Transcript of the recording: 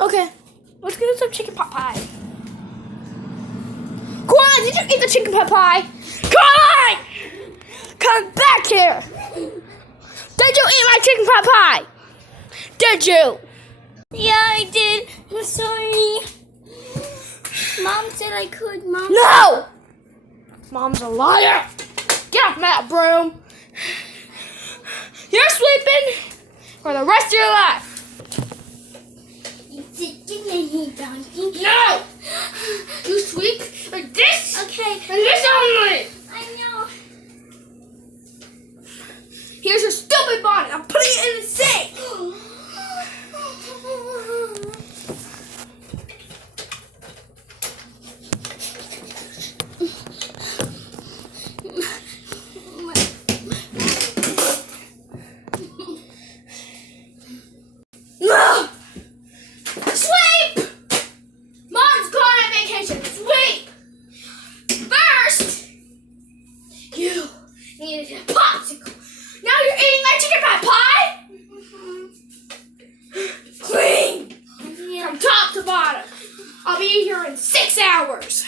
Okay, let's get some chicken pot pie. Quan, did you eat the chicken pot pie? Quan! Come back here! Did you eat my chicken pot pie? Did you? Yeah, I did. I'm sorry. Mom said I could. Mom. No! Mom's a liar! Get off that broom! You're sleeping for the rest of your life! You sit in here, donkey. No! You sleep like this! Okay. And this only! I know. Here's your stupid bonnet. I'm putting it in the sink! No! Sleep! Mom's gone on vacation. Sleep! First, you needed a popsicle. Now you're eating my chicken pot pie? Clean! From top to bottom. I'll be here in 6 hours.